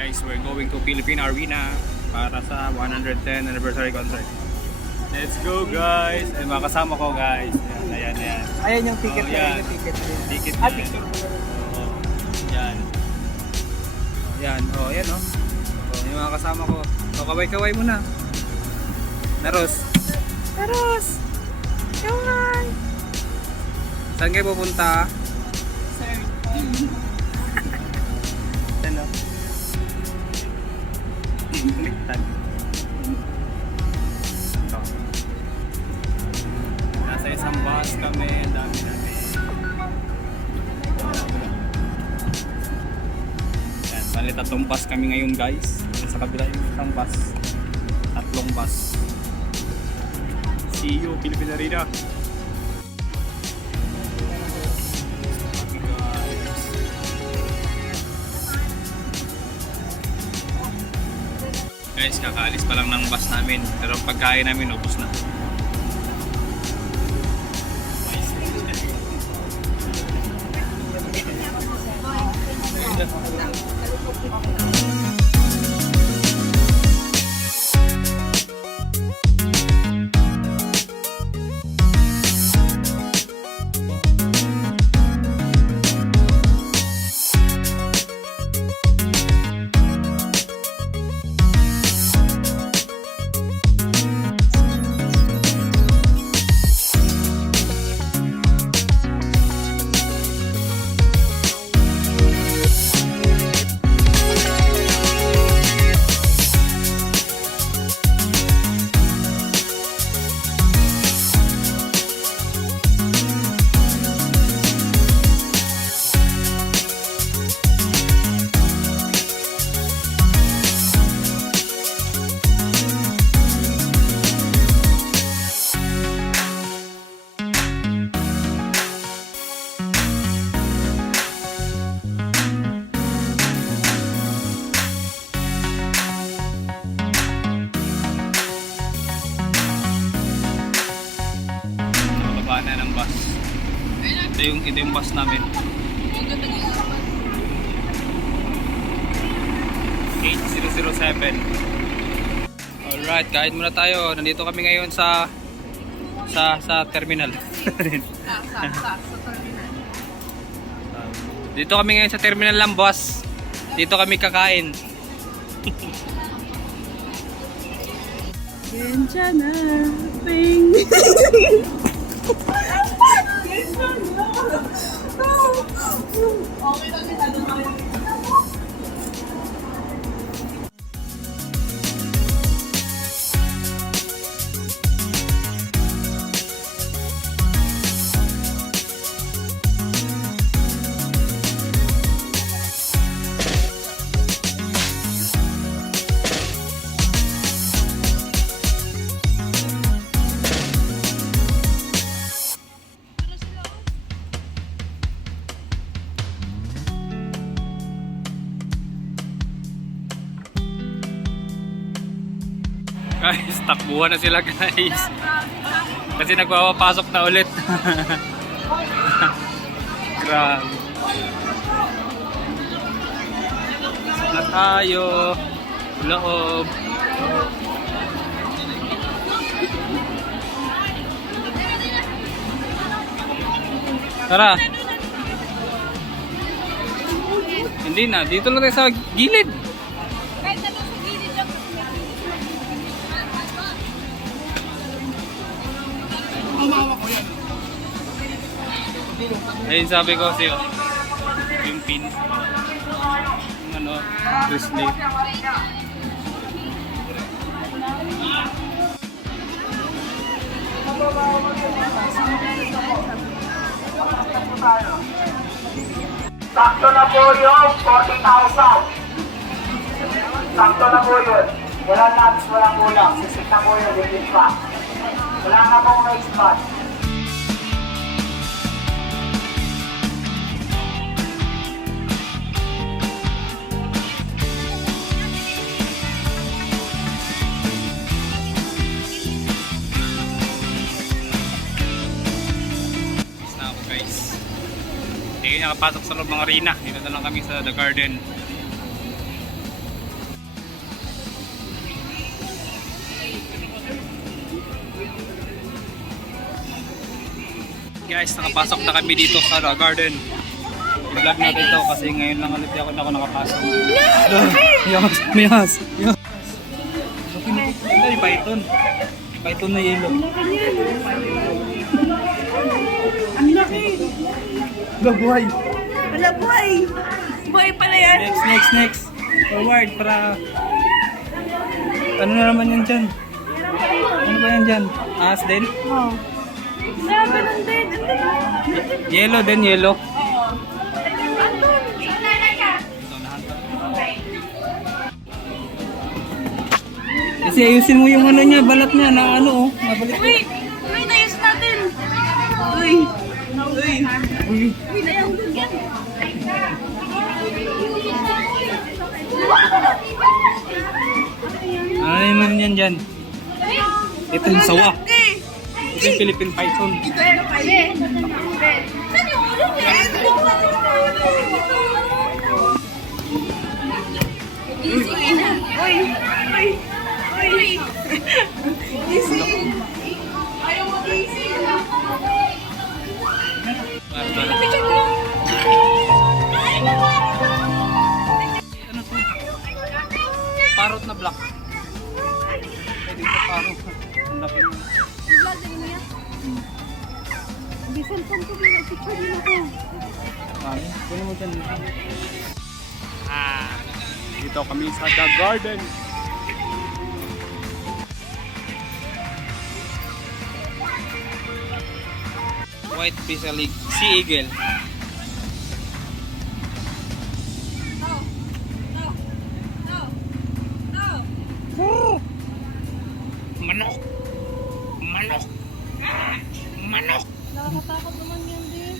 guys, we're going to Philippine Arena para sa 110 anniversary concert. Let's go guys! Ay mga kasama ko guys. Ayan, ayan, ayan. Ayan yung ticket Oh, yan. yung ticket. Ticket Ah, ticket. Oo. Yan. Yan, oh, yan oh. Oh, yung mga kasama ko. Oh, kaway-kaway muna. Naros. Naros! Kaway! Saan kayo pupunta? Sir. Bus kami, dami namin. Yan, bali tatlong bus kami ngayon guys. Sa kabila yung isang bus. Tatlong bus. See you, Philippine Arena. Guys, kakaalis pa lang ng bus namin. Pero pagkain namin, ubos na. Ito yung, ito yung bus namin. 8007 Alright, kain muna tayo. Nandito kami ngayon sa sa sa terminal. Dito kami ngayon sa terminal lang, boss. Dito kami kakain. Gensya na. Takbuhan na sila guys. Kasi nagpapapasok na ulit. Grabe. Na tayo. Loob. Tara. Hindi na. Dito lang tayo sa gilid. Ayun sabi ko sa'yo. Yung pin. Yung ano, Grizzly. Sakto na po yung 40,000. Sakto na po yun. Walang nuts, walang kulang. Sisik na po yun, legit pa. Wala na pong may spot. nakapasok sa loob ng arena. Dito na lang kami sa The Garden. Guys, nakapasok na kami dito sa The Garden. I-vlog natin ito kasi ngayon lang ulit ako na ako nakapasok. Miyas! Miyas! Miyas! Ito yung python. Python na yellow. Ang laki! Gagaway! Wala boy. Boy pala yan. Next, next, next. Forward para... Ano na naman yan dyan? Ano ba yan dyan? Ahas din? Oh. Wala, ganun din. Yellow din, yellow. Kasi ayusin mo yung ano niya, balat niya na ano oh. Mabalik. Uy! Uy, nayos natin. Uy. Uy. Uy. Uy, nayahulog yan. Ano naman yan dyan? Sawa. Ito yung Philippine Python. Ito yung pwede. Saan yung ulo? Easy na. Uy. Uy. Uy. Easy. Ayaw mo. Ano to? Parrot na black. Pwede ko parrot. Ang laki. Vlog din niya. Hindi cellphone ko, picture din ako. Ay, kunin mo dyan. Ah, dito kami sa The Garden. White Physalig Sea Eagle. Manok! Manok! Manok! Nakakatakot naman yan din.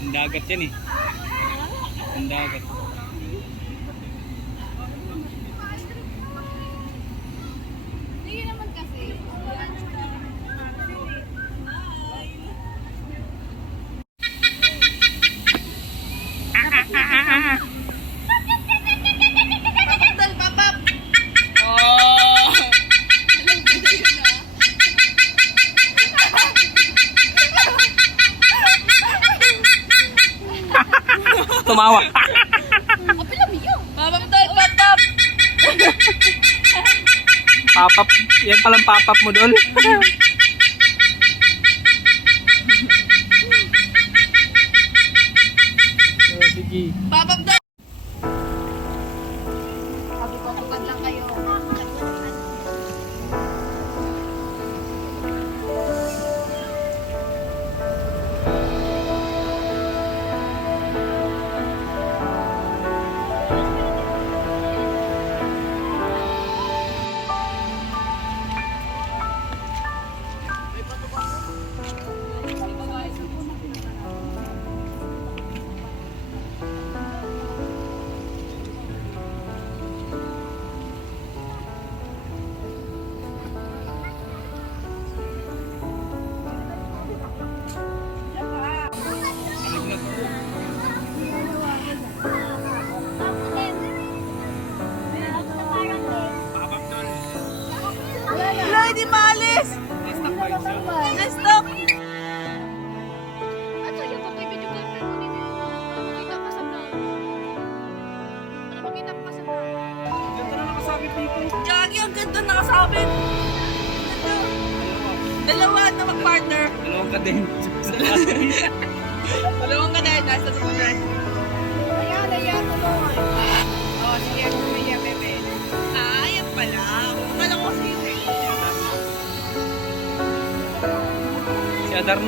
Ang dagat yan eh. Yan palang papap mo dol. Wala, hindi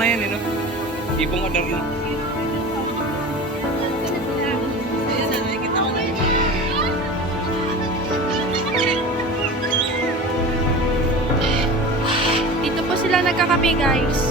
Adarna yan eh no? Ibong. Ayan na, na. Dito po sila nagkakape, guys.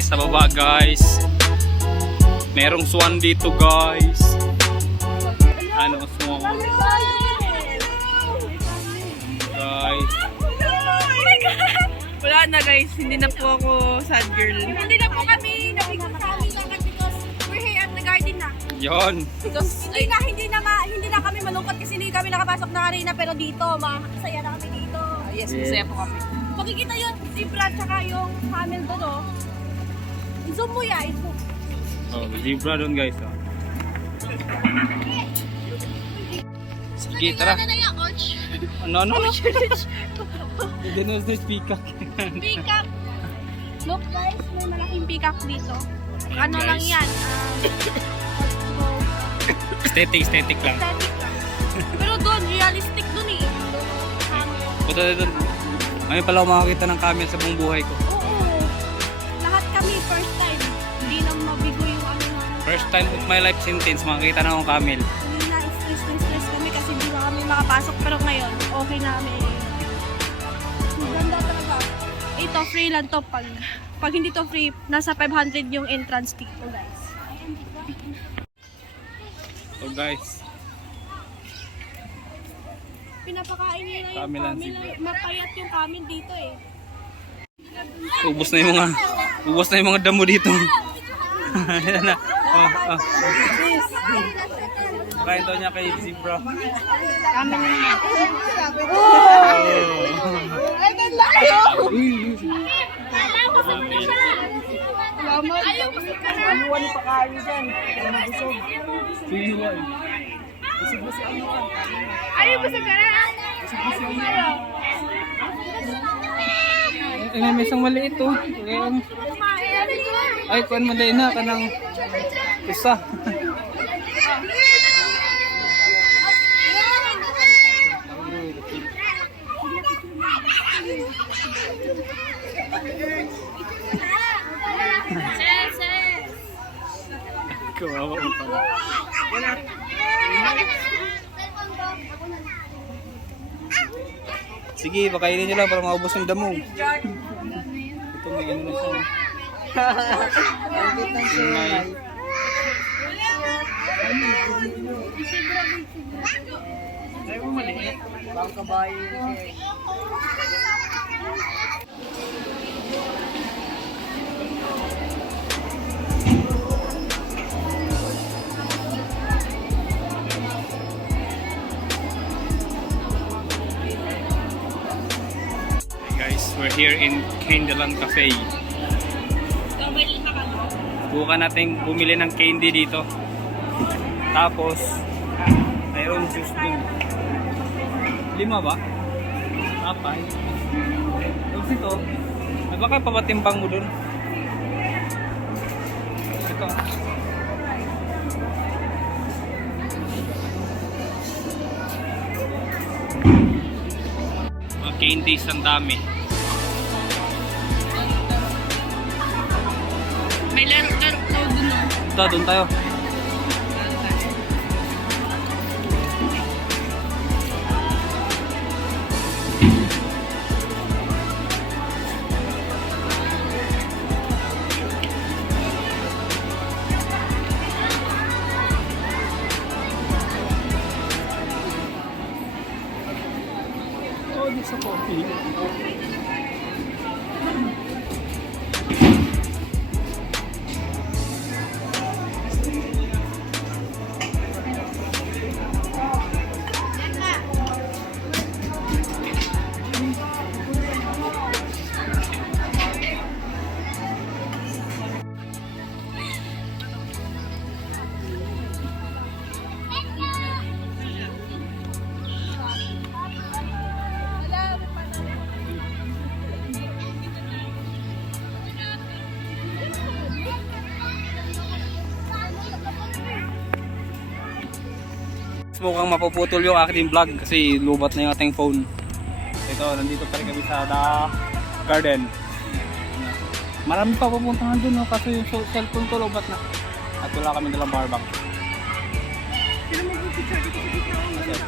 Kami sa baba guys. Merong swan dito guys. Ano swan? Guys. Wala na guys, hindi na po ako sad girl. Hindi na po kami nabigyan sa amin lang because we're here at the garden na. Yon. Because, Hindi na hindi na ma, hindi na kami malungkot kasi hindi kami nakapasok na arena pero dito masaya na kami dito. yes, masaya po kami. Makikita yung zebra tsaka yung camel doon oh. Zoom mo ya, zoom. Oh, zebra doon guys. Oh. Sige, tara. Ano? Ano, ano? Ganun sa peacock. Peacock. Look guys, may malaking peacock dito. Ano Guys. lang yan? Um, Aesthetic, aesthetic lang. aesthetic lang. Pero doon, realistic doon eh. Punta na doon. Ngayon pala ako makakita ng camel sa buong buhay ko. First time of my life sentence, makakita na akong camel. Hindi na stress na stress kami kasi hindi na kami makapasok. Pero ngayon, okay na kami. Ganda talaga. Ito, free lang to. Pag, pag hindi to free, nasa 500 yung entrance dito, guys. So guys, Pinapakain nila yung Camel ang camel. zebra. Mapayat yung camel dito eh. ubos na yung mga ubos na yung mga damo dito. Ayan na. Oh, oh. Kain daw niya kay zebra. Camel na. Oh. Ay, ganda kayo! Ayaw ko sa Ayaw mo sa karaan. Ayaw. Eh, may isang maliit oh. Ayan. Ay, kuan mali na kanang isa. Kawawa mo pala. Sige, pakainin nyo lang para maubos yung damo. Ito may ano na siya. Hey guys, we're here in Candyland Cafe. Bukan natin bumili ng candy dito. Tapos, mayroon juice din. Lima ba? Apat. Tapos ito, ay baka papatimbang mo dun. Ito. Mga candies ang dami. May oh. Ito, doon tayo. Mukhang mapuputol yung aking vlog kasi lubat na yung ating phone. Ito, nandito pa rin kami sa The Garden. Marami pa pupuntahan dun, no? kasi yung cellphone ko lubat na. At wala kami dalang power bank. Sino mag-picture dito sa dito?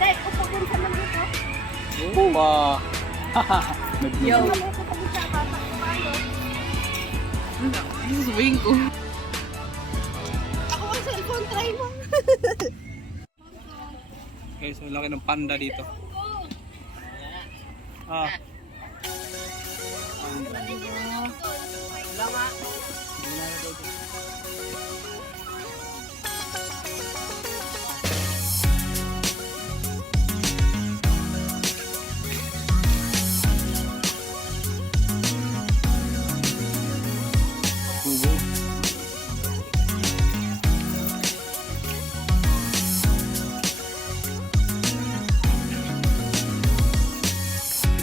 Dahil, upo dun sa mga ito. Oo ba? Yo! Upo dun sa bata. Paano? Susubuhin ko. Ang try mo. Guys, so laki ng panda dito. Ah. Panda. Kubo.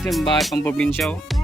Yung bahay pang probinsya oh.